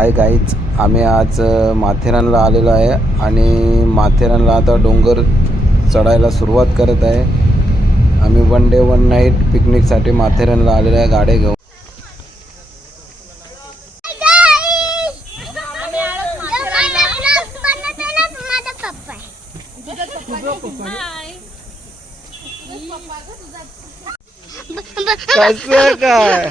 हाय गाईच आम्ही आज माथेरानला आलेलो आहे आणि माथेरानला आता डोंगर चढायला सुरुवात करत आहे. आम्ही वन डे वन नाईट पिकनिकसाठी माथेरानला आलेलो आहे गाड्या घेऊन. कसं काय?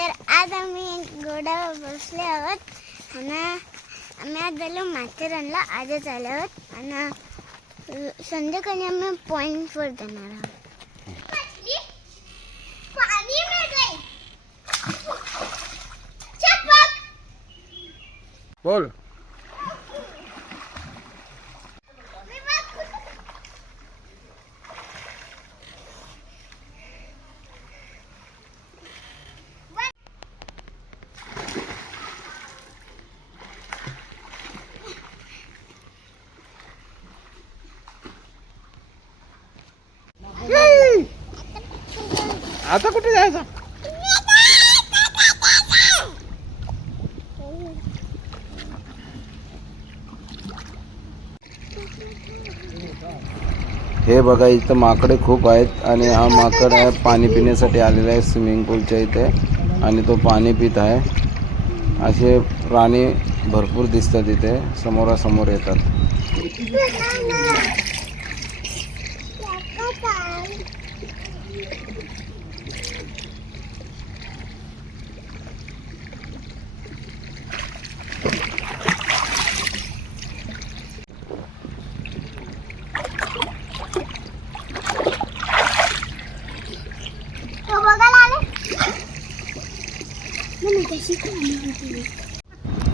तर आज आम्ही घोड्यावर बसले आहोत. आणि आम्ही आज झालो माथेरानला. आजच आलो आहोत. आणि संध्याकाळी आम्ही पॉईंटवर जाणार आहोत. बोल. आता कुठे जायचं? हे बघा इथं माकडे खूप आहेत आणि हा माकड आहे पाणी पिण्यासाठी आलेला आहे स्विमिंग पूलच्या इथे आणि तो पाणी पित आहे. असे प्राणी भरपूर दिसतात इथे समोरासमोर येतात.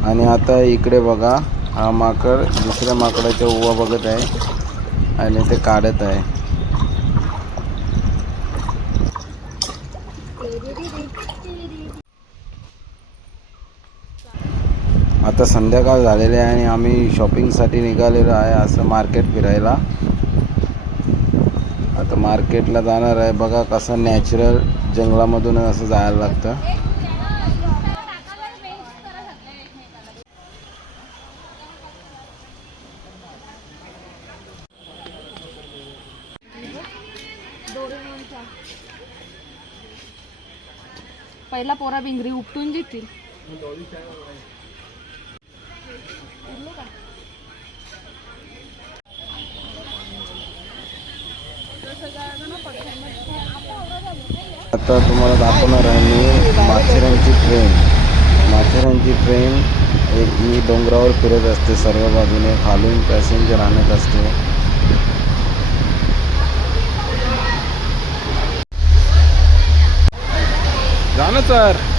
आणि आता इकडे बघा हा माकड दुसऱ्या माकडाच्या उवा बघत आहे. आणि ते काढत आहे. आता संध्याकाळ झालेली आहे आणि आम्ही शॉपिंगसाठी निघालेलो आहे असं मार्केट फिरायला. आता मार्केटला जाणार आहे. बघा कसं नॅचरल जंगलामधून असं जायला लागतं. पहिला पोरा भिंगरी उपटून देतील. आता तुम्हाला दाखवणार आहे मी माथेरानची ट्रेन माथेरानची ट्रेन एक ही डोंगरावर फिरत असते सर्व बाजूने खालून पॅसेंजर आणत असते. ना सर?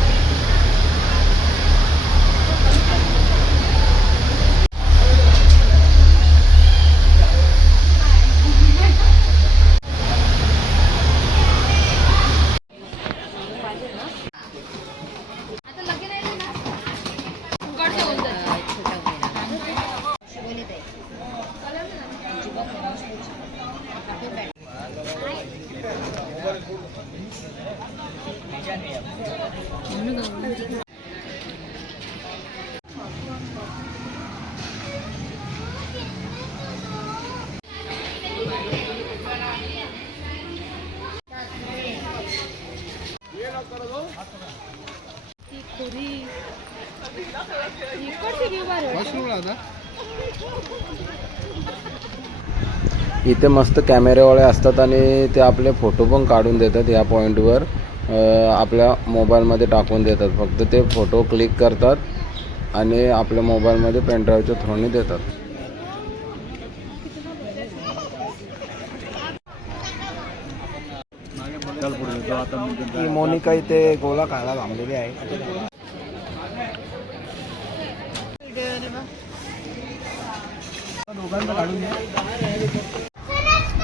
इथे मस्त कॅमेरेवाले असतात आणि ते आपले फोटो पण काढून देतात या पॉईंटवर आपल्या मोबाईलमध्ये टाकून देतात. फक्त ते फोटो क्लिक करतात आणि आपल्या मोबाईलमध्ये पेनड्राईव्हच्या थ्रोनी देतात. मोनिका इथे गोला खायला थांबलेली आहे.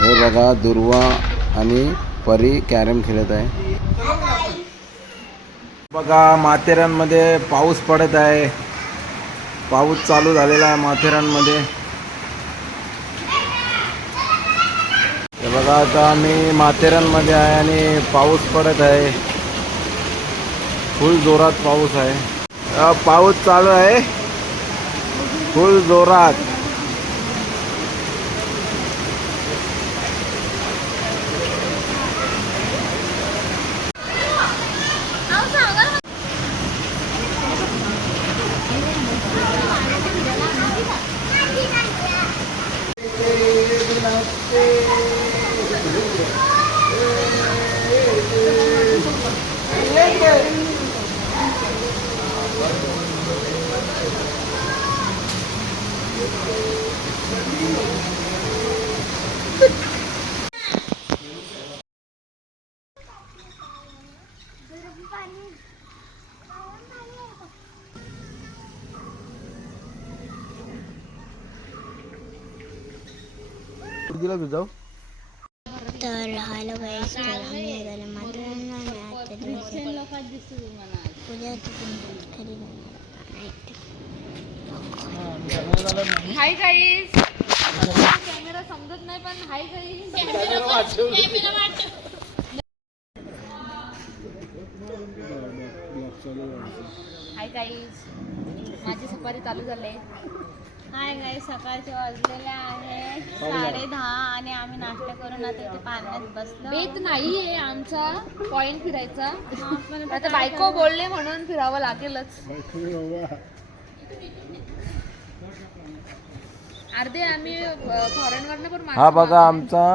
हे बघा दुर्वा आणि परी कॅरम खेळत आहे. बघा माथेरानमध्ये पाऊस पडत आहे. पाऊस चालू झालेला आहे माथेरानमध्ये. हे बघा आता आम्ही माथेरानमध्ये आहे आणि पाऊस पडत आहे. फुल जोरात पाऊस आहे. पाऊस चालू आहे. फुल जोरात. दिला तुझा? तर हॅलो गाईस तर आम्ही आलेलो माथेरानला आणि आजच्या दिवशी उद्या तिकडून खरी हाय गाईज कॅमेरा समजत नाही पण हाय गाईज हाय गाईज माझी सफारी चालू झाले. हाय गाई सकाळचे वाजलेले आहे. साडे दहा आणि आम्ही नाश्ता करून आता इथे पाण्यात बसलो. बेत नाहीये आमचा पॉइंट फिरायचा. आता बायको बोलले म्हणून फिरावं लागेलच. अर्धे आम्ही फॉरेन वरनं पण हा बघा आमचा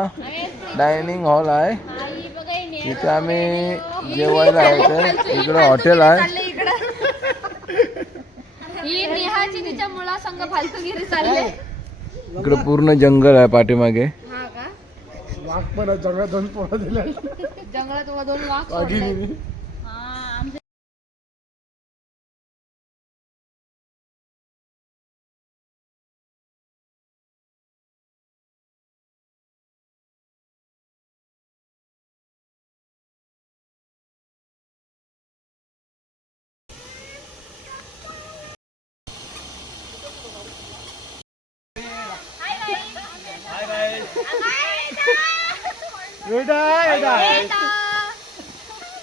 डायनिंग हॉल आहे. हे इथे आम्ही जेवायला यायचं इकडं हॉटेल आहे चालले इकडं ही नेहाची मुलासंग फालतूगिरी चालले. इकडे पूर्ण जंगल आहे पाठीमागे. हा का? जंगलात व दोन वाघ सोडले. हा आमच्या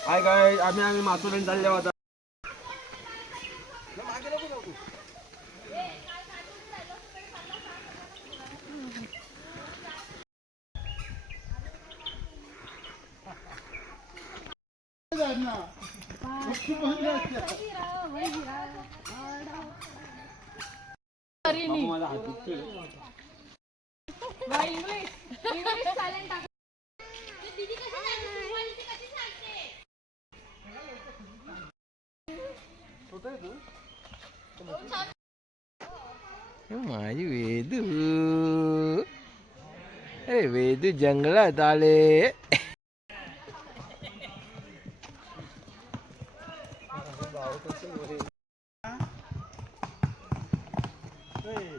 हाय काय आम्ही आम्ही माथुरान चालले होता माझी वेदू अरे वेदू जंगलात आले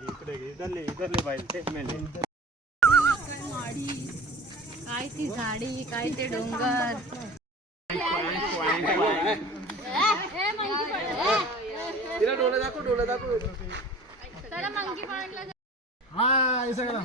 इकडे इधरले इधरले बाहेर मेले काय ती झाडी काय ते डोंगर तिला डोळे दाखव डोळे हाय सगळं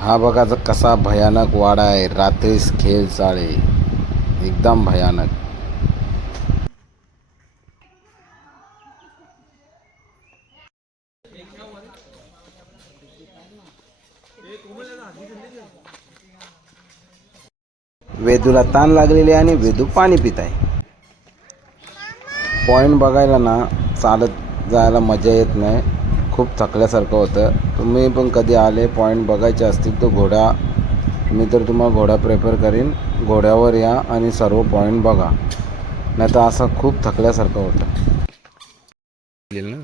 हा बघा ज- कसा भयानक वाडा आहे रात्रीस खेळ चाळे. एकदम भयानक. वेदूला ताण लागलेली आहे आणि वेदू पाणी पित आहे. पॉईंट बघायला ना चालत जायला मजा येत नाही. खूप थकल्यासारखं होतं. तुम्ही पण कधी आले पॉईंट बघायचे असतील तर घोडा मी तर तुम्हाला घोडा प्रेफर करीन. घोड्यावर या आणि सर्व पॉईंट बघा. नाही तर असं खूप थकल्यासारखं होतं. ना?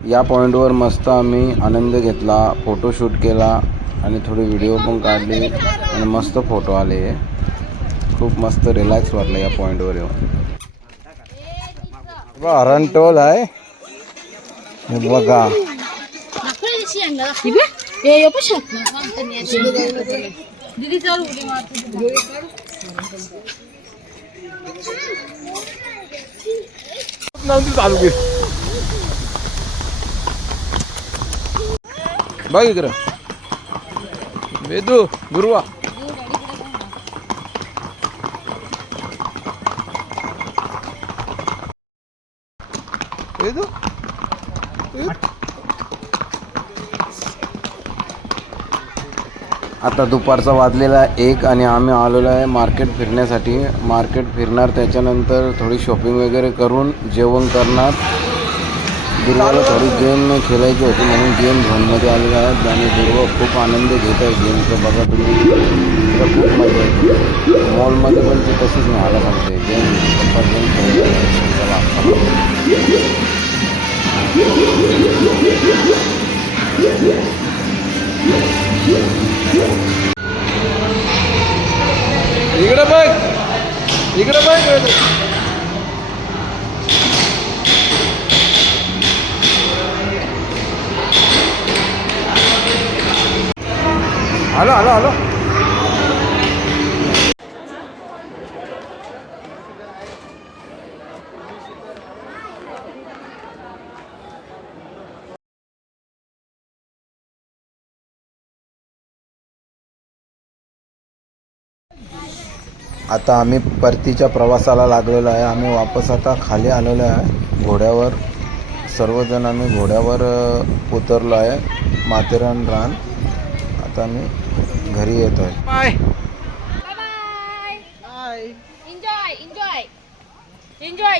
या पॉईंटवर मस्त आम्ही आनंद घेतला फोटोशूट केला आणि थोडी व्हिडिओ पण काढली आणि मस्त फोटो आले. खूप मस्त रिलॅक्स वाटलं या पॉईंटवर येऊन. हरणटोल आहे. हे बघा. दीदी चल उडी मारते बघ इकडं वेदू गुरुवा वेदू आता दुपारचा वाजलेला एक आणि आम्ही आलेलो आहे मार्केट फिरण्यासाठी. मार्केट फिरणार त्याच्यानंतर थोडी शॉपिंग वगैरे करून जेवण करणार. दुर्वाला थोडी गेम खेळायची होती म्हणून गेम झोनमध्ये आलेला आहे. आणि दुर्वा खूप आनंद घेत आहे गेमचं बघा तुम्ही. तिला खूप मजा येते. मॉलमध्ये पण ती तशीच न्यायला सांगते गेम पप्पा गेम खेळायला इकडे बघ इकडे बघ हॅलो हॅलो हॅलो आता आम्ही परतीच्या प्रवासाला लागलेलो आहे. आम्ही वापस आता खाली आलेलो आहे. घोड्यावर सर्वजण आम्ही घोड्यावर उतरलो आहे. माथेरान रान. आता आम्ही घरी येतो आहे. Enjoy enjoy enjoy